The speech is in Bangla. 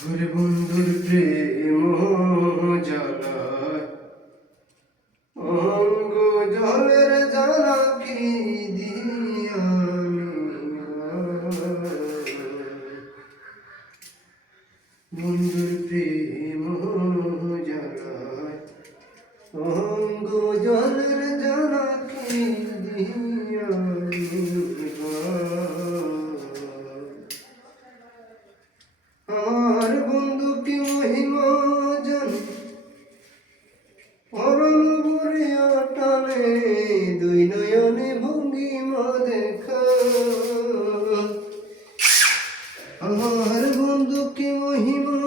ওরে বন্ধুর প্রেম জ্বালায় অঙ্গ জলের জ্বালা কি দিয়া বন্ধুর প্রেম জ্বালায় অঙ্গ জলের জ্বালা কি দিয়া আর বন্ধু কি মহিমা জান পরম বুড়িয়া টানে দুই নয়নে ভঙ্গিমা দেখা আর বন্ধু কি মহিমা